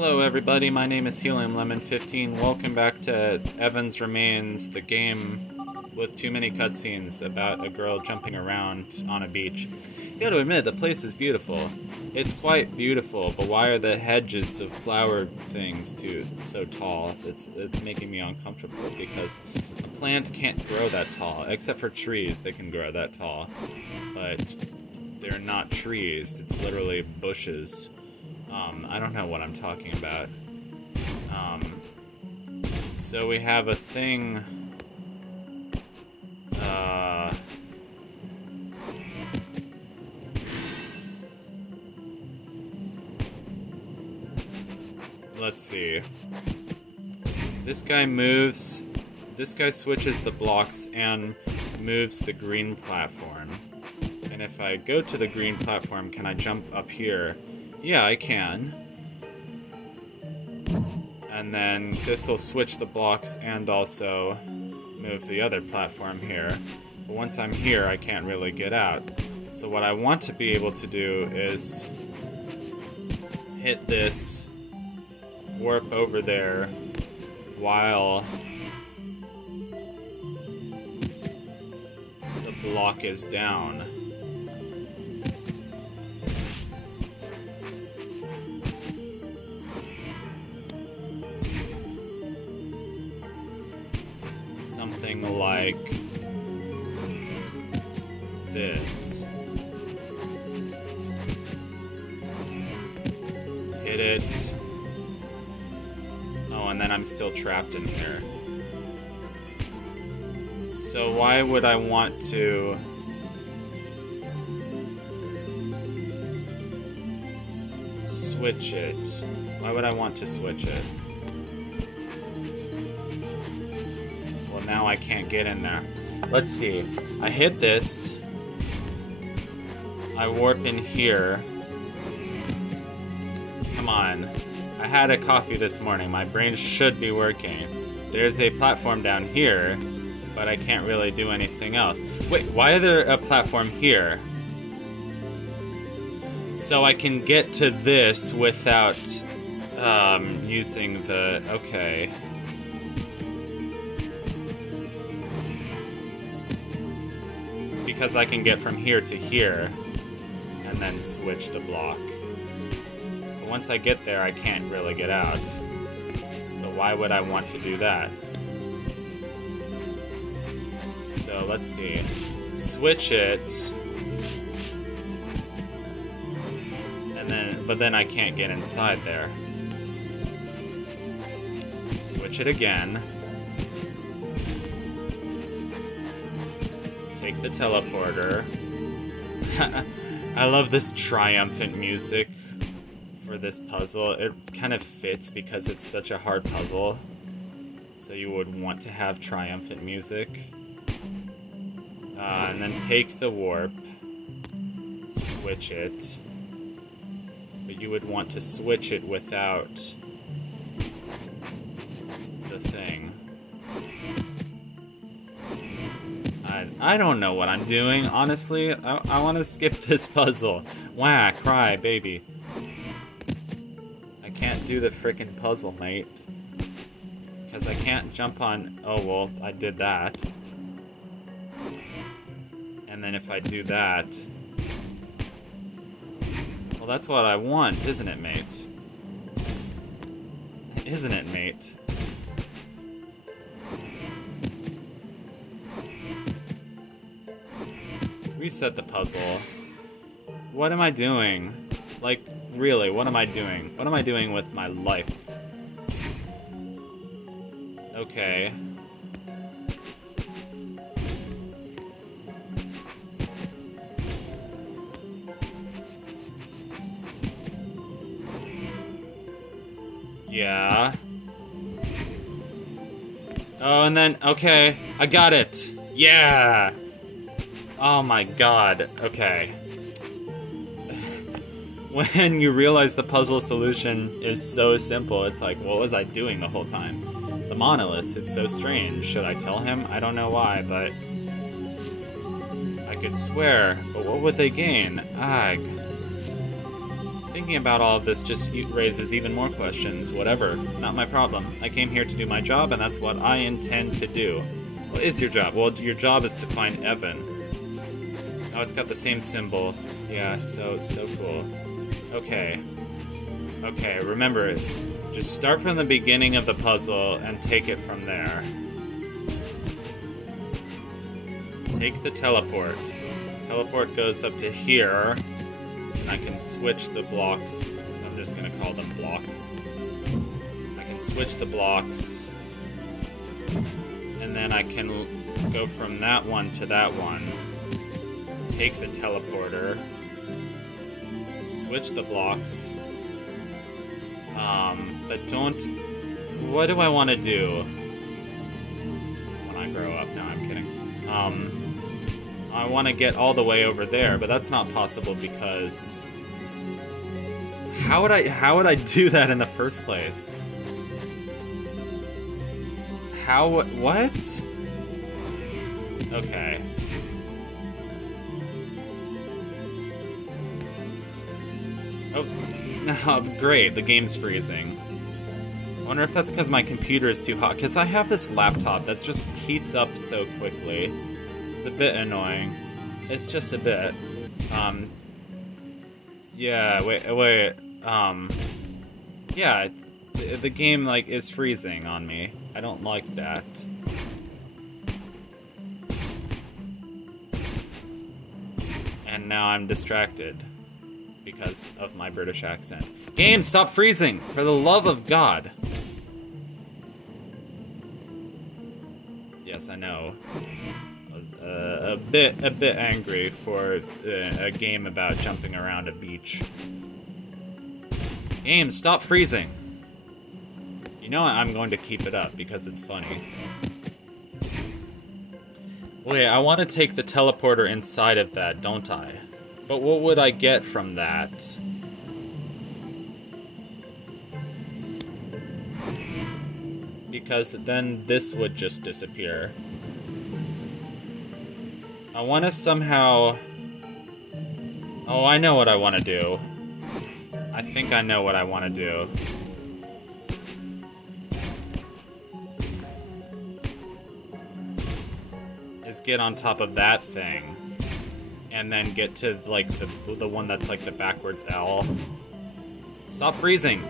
Hello everybody, my name is Helium Lemon 15. Welcome back to Evan's Remains, the game with too many cutscenes about a girl jumping around on a beach. You gotta admit, the place is beautiful. It's quite beautiful, but why are the hedges of flower things so tall? It's making me uncomfortable because a plant can't grow that tall, except for trees they can grow that tall. But they're not trees, it's literally bushes. I don't know what I'm talking about. So we have a thing. Let's see. This guy moves. This guy switches the blocks and moves the green platform. And if I go to the green platform, can I jump up here? Yeah, I can. And then this will switch the blocks and also move the other platform here. But once I'm here, I can't really get out. So what I want to be able to do is hit this, warp over there, while the block is down. Something like this. Hit it. Oh, and then I'm still trapped in here. So why would I want to switch it? Why would I want to switch it? Now I can't get in there. Let's see. I hit this. I warp in here. Come on. I had a coffee this morning. My brain should be working. There's a platform down here, but I can't really do anything else. Wait, why is there a platform here? So I can get to this without using the... Okay. Because I can get from here to here, and then switch the block. But once I get there, I can't really get out. So why would I want to do that? So let's see. Switch it. And but then I can't get inside there. Switch it again. Take the teleporter. I love this triumphant music for this puzzle. It kind of fits because it's such a hard puzzle. So you would want to have triumphant music. And then take the warp. Switch it. But you would want to switch it without the thing. I don't know what I'm doing, honestly. I want to skip this puzzle. Wah, cry, baby. I can't do the frickin' puzzle, mate. Because I can't jump on... Oh, well, I did that. And then if I do that... Well, that's what I want, isn't it, mate? Isn't it, mate? Reset the puzzle. What am I doing? Like, really, what am I doing? What am I doing with my life? Okay. Yeah. Oh, and then, okay, I got it. Yeah! Oh my god, okay. When you realize the puzzle solution is so simple, it's like, what was I doing the whole time? The monoliths, it's so strange. Should I tell him? I don't know why, but... I could swear, but what would they gain? Ugh. Thinking about all of this just raises even more questions. Whatever, not my problem. I came here to do my job, and that's what I intend to do. What is your job? Well, your job is to find Evan. Oh, it's got the same symbol. Yeah, so cool. Okay. Okay, remember, just start from the beginning of the puzzle and take it from there. Take the teleport. Teleport goes up to here. I can switch the blocks. I'm just gonna call them blocks. I can switch the blocks. And then I can go from that one to that one. Take the teleporter. Switch the blocks. But don't... What do I want to do? When I grow up? No, I'm kidding. I want to get all the way over there, but that's not possible because... How would I do that in the first place? What? Okay. Oh, great, the game's freezing. I wonder if that's because my computer is too hot, because I have this laptop that just heats up so quickly. It's a bit annoying. It's just a bit. Yeah, wait, yeah, the game, like, is freezing on me. I don't like that. And now I'm distracted because of my British accent. Game, stop freezing! For the love of God! Yes, I know. A bit angry for a game about jumping around a beach. Game, stop freezing! You know I'm going to keep it up because it's funny. Wait, I want to take the teleporter inside of that, don't I? But what would I get from that? Because then this would just disappear. I want to somehow... Oh, I know what I want to do. I think I know what I want to do. Is get on top of that thing. And then get to, like, the one that's, like, the backwards L. Stop freezing!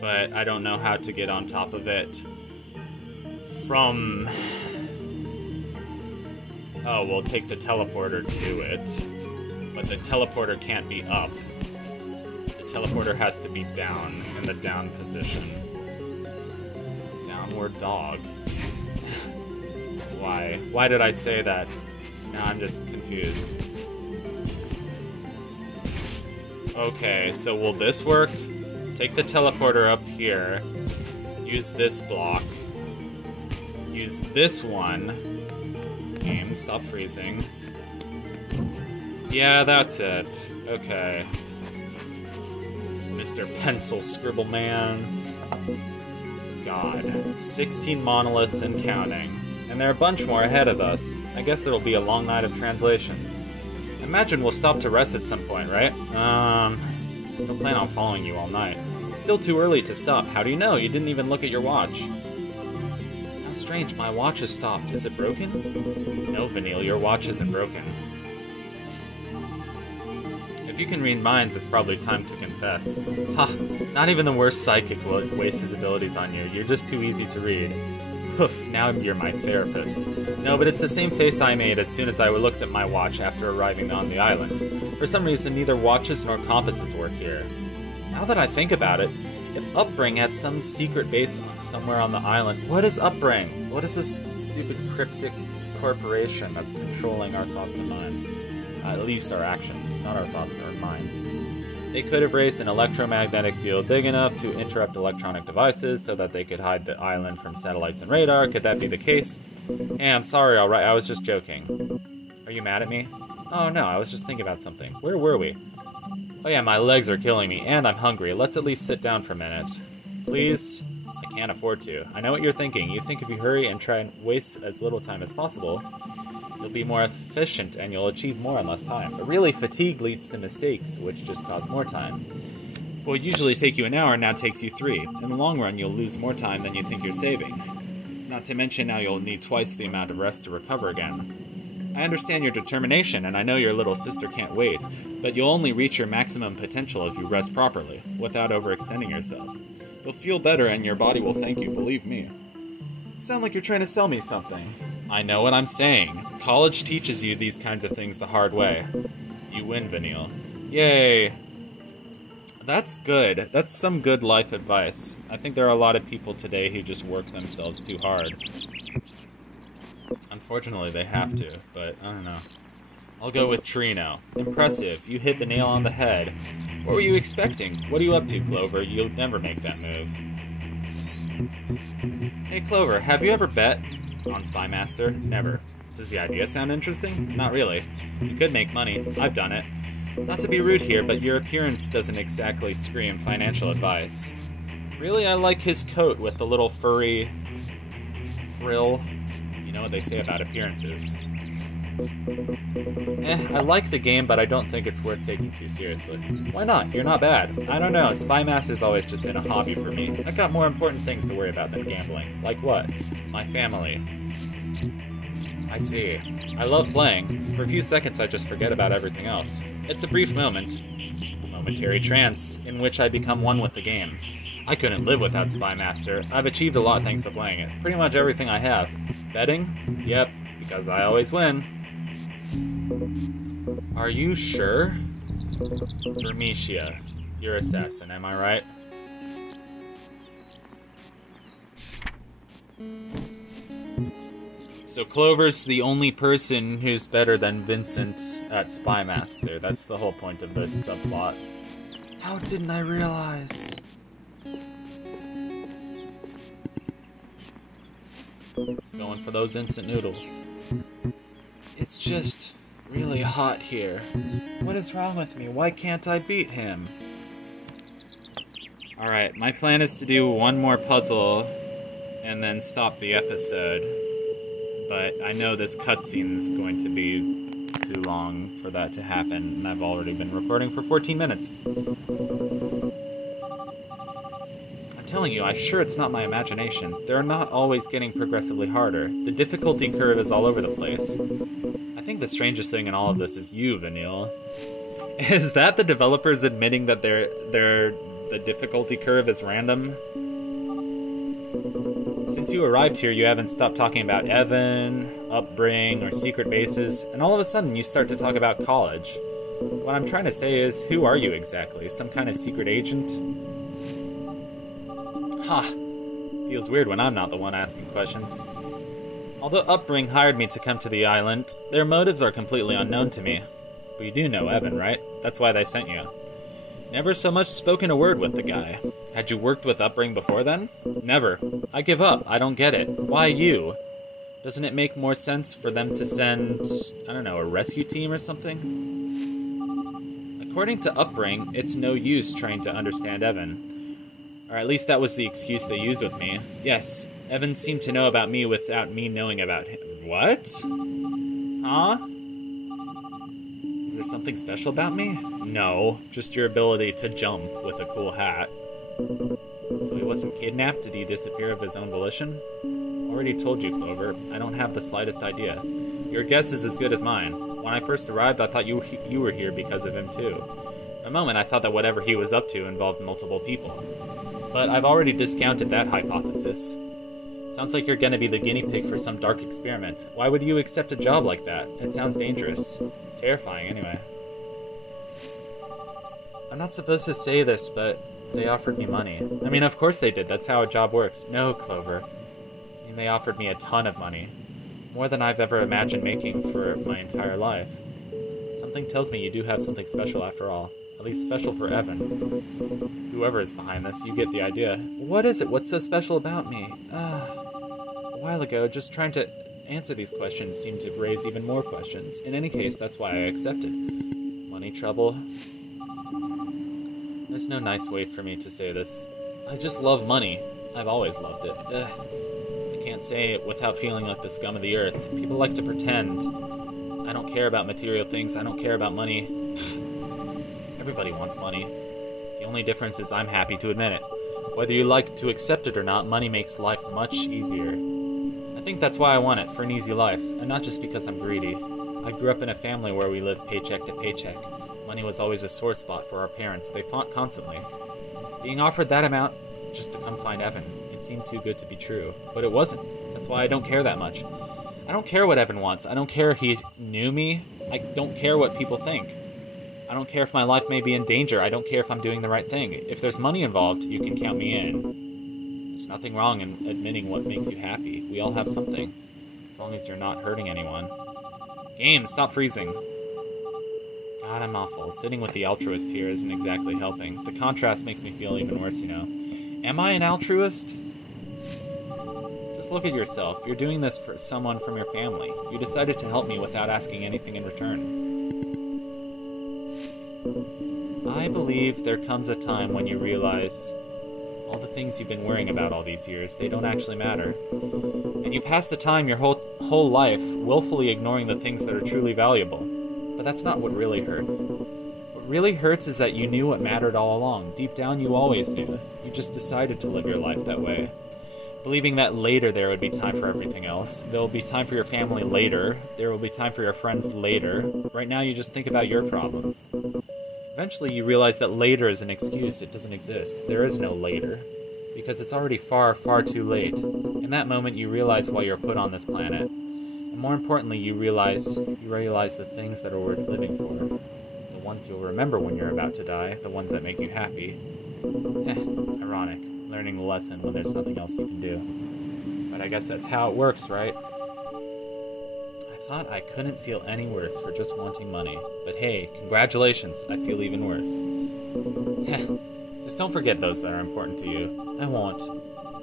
But I don't know how to get on top of it from... Oh, we'll take the teleporter to it. But the teleporter can't be up. The teleporter has to be down, in the down position. Downward dog. Why? Why did I say that? Now I'm just confused. Okay, so will this work? Take the teleporter up here. Use this block. Use this one. Game, stop freezing. Yeah, that's it. Okay. Mr. Pencil Scribble Man. God. 16 monoliths and counting. And there are a bunch more ahead of us. I guess it'll be a long night of translations. Imagine we'll stop to rest at some point, right? Don't plan on following you all night. It's still too early to stop. How do you know? You didn't even look at your watch. How strange, my watch has stopped. Is it broken? No, Vanille, your watch isn't broken. If you can read minds, it's probably time to confess. Ha! Not even the worst psychic will waste his abilities on you. You're just too easy to read. Poof, now you're my therapist. No, but it's the same face I made as soon as I looked at my watch after arriving on the island. For some reason, neither watches nor compasses work here. Now that I think about it, if Upbring had some secret base somewhere on the island... What is Upbring? What is this stupid cryptic corporation that's controlling our thoughts and minds? At least our actions, not our thoughts or minds. They could have raised an electromagnetic field big enough to interrupt electronic devices so that they could hide the island from satellites and radar. Could that be the case? Hey, I'm sorry, alright, I was just joking. Are you mad at me? Oh no, I was just thinking about something. Where were we? Oh yeah, my legs are killing me, and I'm hungry. Let's at least sit down for a minute. Please? I can't afford to. I know what you're thinking. You think if you hurry and try and waste as little time as possible, you'll be more efficient and you'll achieve more in less time. But really, fatigue leads to mistakes, which just cost more time. What would usually take you an hour now takes you 3. In the long run, you'll lose more time than you think you're saving. Not to mention now you'll need twice the amount of rest to recover again. I understand your determination, and I know your little sister can't wait, but you'll only reach your maximum potential if you rest properly, without overextending yourself. You'll feel better and your body will thank you, believe me. You sound like you're trying to sell me something. I know what I'm saying. College teaches you these kinds of things the hard way. You win, Vanille. Yay! That's good. That's some good life advice. I think there are a lot of people today who just work themselves too hard. Unfortunately, they have to, but I don't know. I'll go with Trino. Impressive. You hit the nail on the head. What were you expecting? What are you up to, Clover? You'll never make that move. Hey, Clover, have you ever bet on Spymaster? Never. Does the idea sound interesting? Not really. You could make money. I've done it. Not to be rude here, but your appearance doesn't exactly scream financial advice. Really, I like his coat with the little furry frill. You know what they say about appearances. I like the game, but I don't think it's worth taking too seriously. Why not? You're not bad. I don't know, Spymaster's always just been a hobby for me. I've got more important things to worry about than gambling. Like what? My family. I see. I love playing. For a few seconds I just forget about everything else. It's a brief moment. A momentary trance, in which I become one with the game. I couldn't live without Spymaster. I've achieved a lot thanks to playing it. Pretty much everything I have. Betting? Yep, because I always win. Are you sure? Vermicia, you're assassin, am I right? So Clover's the only person who's better than Vincent at Spymaster. That's the whole point of this subplot. How didn't I realize? Just going for those instant noodles. It's just really hot here. What is wrong with me? Why can't I beat him? Alright, my plan is to do one more puzzle and then stop the episode. But I know this cutscene is going to be too long for that to happen, and I've already been recording for 14 minutes. I'm telling you, I'm sure it's not my imagination. They're not always getting progressively harder. The difficulty curve is all over the place. I think the strangest thing in all of this is you, Vanille. Is that the developers admitting that the difficulty curve is random? Since you arrived here, you haven't stopped talking about Evan, upbringing, or secret bases, and all of a sudden you start to talk about college. What I'm trying to say is, who are you exactly? Some kind of secret agent? Ha! Feels weird when I'm not the one asking questions. Although Upbring hired me to come to the island, their motives are completely unknown to me. But you do know Evan, right? That's why they sent you. Never so much spoken a word with the guy. Had you worked with Upbring before then? Never. I give up. I don't get it. Why you? Doesn't it make more sense for them to send, I don't know, a rescue team or something? According to Upbring, it's no use trying to understand Evan. Or at least that was the excuse they used with me. Yes, Evan seemed to know about me without me knowing about him. What? Huh? Is there something special about me? No, just your ability to jump with a cool hat. So he wasn't kidnapped? Did he disappear of his own volition? Already told you, Clover. I don't have the slightest idea. Your guess is as good as mine. When I first arrived, I thought you were here because of him, too. A moment, I thought that whatever he was up to involved multiple people. But I've already discounted that hypothesis. Sounds like you're gonna be the guinea pig for some dark experiment. Why would you accept a job like that? It sounds dangerous. Terrifying, anyway. I'm not supposed to say this, but they offered me money. I mean, of course they did. That's how a job works. No, Clover. I mean, they offered me a ton of money. More than I've ever imagined making for my entire life. Something tells me you do have something special after all. At least special for Evan. Whoever is behind this, you get the idea. What is it? What's so special about me? A while ago, just trying to answer these questions seemed to raise even more questions. In any case, that's why I accepted. Money trouble? There's no nice way for me to say this. I just love money. I've always loved it. Ugh. I can't say it without feeling like the scum of the earth. People like to pretend. I don't care about material things. I don't care about money. Everybody wants money. The only difference is I'm happy to admit it. Whether you like to accept it or not, money makes life much easier. I think that's why I want it, for an easy life, and not just because I'm greedy. I grew up in a family where we lived paycheck to paycheck. Money was always a sore spot for our parents. They fought constantly. Being offered that amount just to come find Evan, it seemed too good to be true. But it wasn't. That's why I don't care that much. I don't care what Evan wants. I don't care if he knew me. I don't care what people think. I don't care if my life may be in danger. I don't care if I'm doing the right thing. If there's money involved, you can count me in. There's nothing wrong in admitting what makes you happy. We all have something. As long as you're not hurting anyone. Game, stop freezing. God, I'm awful. Sitting with the altruist here isn't exactly helping. The contrast makes me feel even worse, you know. Am I an altruist? Just look at yourself. You're doing this for someone from your family. You decided to help me without asking anything in return. I believe there comes a time when you realize all the things you've been worrying about all these years, they don't actually matter. And you pass the time your whole life willfully ignoring the things that are truly valuable. But that's not what really hurts. What really hurts is that you knew what mattered all along. Deep down, you always knew. You just decided to live your life that way. Believing that later there would be time for everything else. There will be time for your family later. There will be time for your friends later. Right now, you just think about your problems. Eventually, you realize that later is an excuse. It doesn't exist. There is no later. Because it's already far, far too late. In that moment, you realize why you're put on this planet. And more importantly, you realize the things that are worth living for. The ones you'll remember when you're about to die. The ones that make you happy. Ironic. Learning the lesson when there's nothing else you can do. But I guess that's how it works, right? I thought I couldn't feel any worse for just wanting money. But hey, congratulations, I feel even worse. Just don't forget those that are important to you. I won't.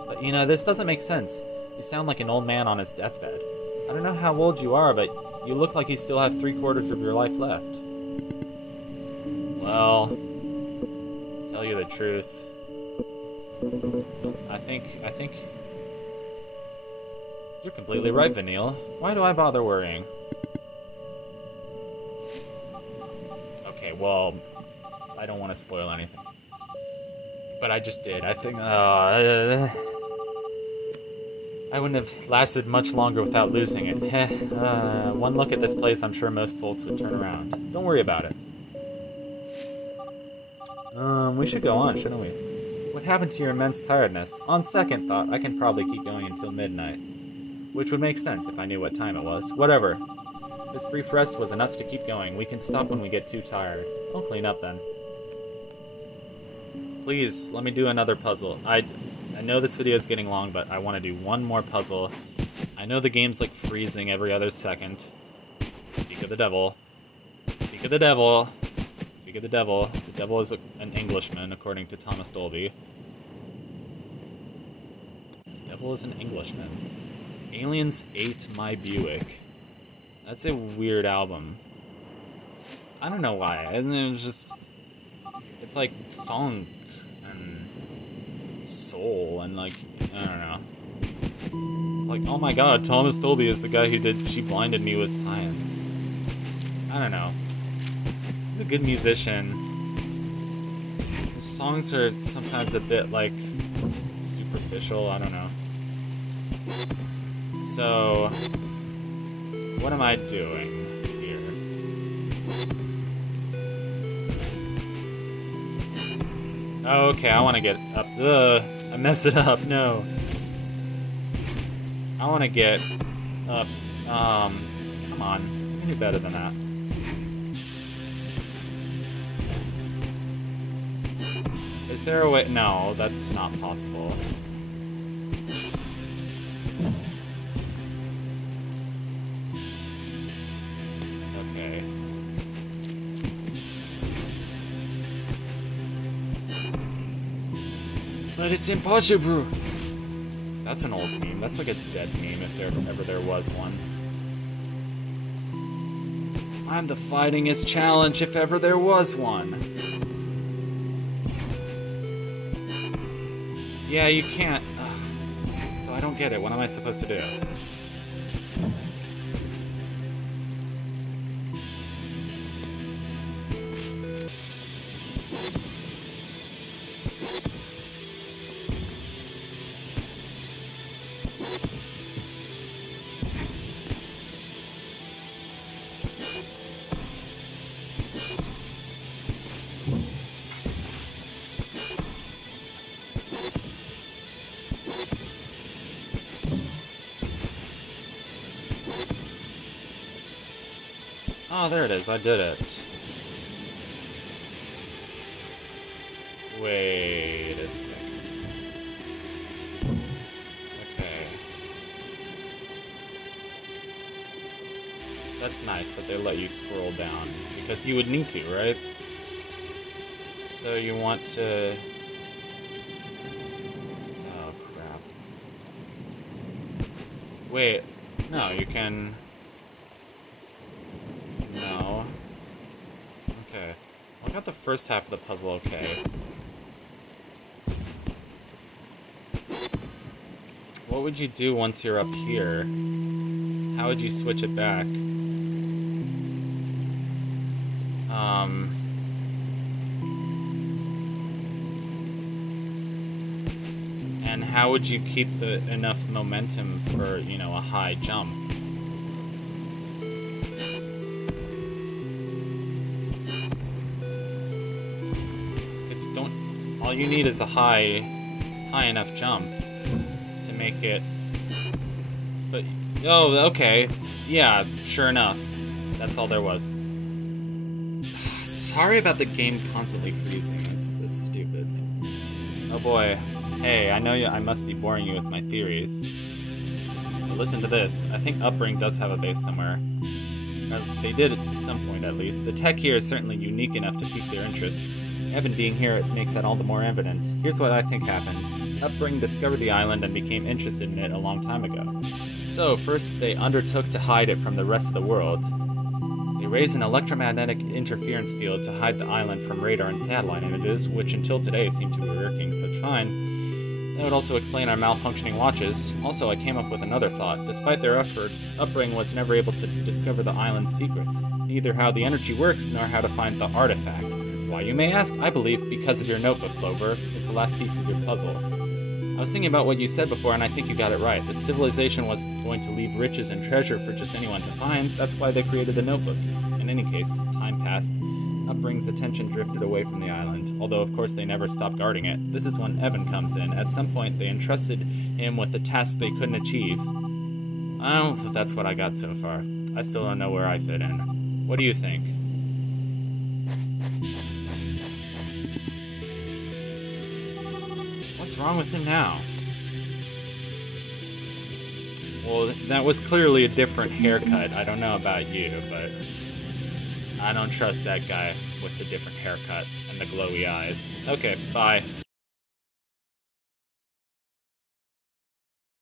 But you know, this doesn't make sense. You sound like an old man on his deathbed. I don't know how old you are, but you look like you still have 3/4 of your life left. Well, to tell you the truth, I think you're completely right, Vanille. Why do I bother worrying? Okay, well, I don't want to spoil anything. But I just did. I think, I wouldn't have lasted much longer without losing it. One look at this place, I'm sure most folks would turn around. Don't worry about it. We should go on, shouldn't we? What happened to your immense tiredness? On second thought, I can probably keep going until midnight. Which would make sense if I knew what time it was. Whatever. This brief rest was enough to keep going. We can stop when we get too tired. I'll clean up then. Please, let me do another puzzle. I know this video is getting long, but I want to do one more puzzle. I know the game's like freezing every other second. Speak of the devil. Speak of the devil. Speak of the devil. The devil is an Englishman, according to Thomas Dolby. The devil is an Englishman. Aliens Ate My Buick. That's a weird album. I don't know why. And it's just... It's like funk and soul and like... I don't know. It's like, oh my god, Thomas Dolby is the guy who did She Blinded Me with Science. I don't know. He's a good musician. His songs are sometimes a bit like superficial, I don't know. So, what am I doing here? Oh, okay, I want to get up. Ugh, I messed it up, no. I want to get up. Come on. You can do better than that. Is there a way? No, that's not possible. Okay. But it's impossible! That's an old meme. That's like a dead meme if ever there was one. I'm the fightingest challenge if ever there was one. Yeah, you can't. I don't get it. What am I supposed to do? Oh, there it is. I did it. Wait a second. Okay. That's nice that they let you scroll down, because you would need to, right? So you want to... Oh, crap. Wait. No, you can... No. Okay. I got the first half of the puzzle okay. What would you do once you're up here? How would you switch it back? And how would you keep enough momentum for, you know, a high jump? All you need is a high enough jump to make it. But oh, okay, yeah, sure enough, that's all there was. Sorry about the game constantly freezing. It's stupid. Oh boy, hey, I know I must be boring you with my theories. But listen to this. I think Upring does have a base somewhere. They did at some point, at least. The tech here is certainly unique enough to pique their interest. Evan being here makes that all the more evident. Here's what I think happened. Upring discovered the island and became interested in it a long time ago. So, first they undertook to hide it from the rest of the world. They raised an electromagnetic interference field to hide the island from radar and satellite images, which until today seem to be working such fine. That would also explain our malfunctioning watches. Also, I came up with another thought. Despite their efforts, Upring was never able to discover the island's secrets, neither how the energy works nor how to find the artifact. Why, you may ask? I believe because of your notebook, Clover. It's the last piece of your puzzle. I was thinking about what you said before, and I think you got it right. The civilization was going to leave riches and treasure for just anyone to find. That's why they created the notebook. In any case, time passed. Upring's attention drifted away from the island, although of course they never stopped guarding it. This is when Evan comes in. At some point, they entrusted him with the task they couldn't achieve. I don't know if that's what I got so far. I still don't know where I fit in. What do you think? What's wrong with him now? Well, that was clearly a different haircut. I don't know about you, but I don't trust that guy with the different haircut and the glowy eyes. Okay, bye.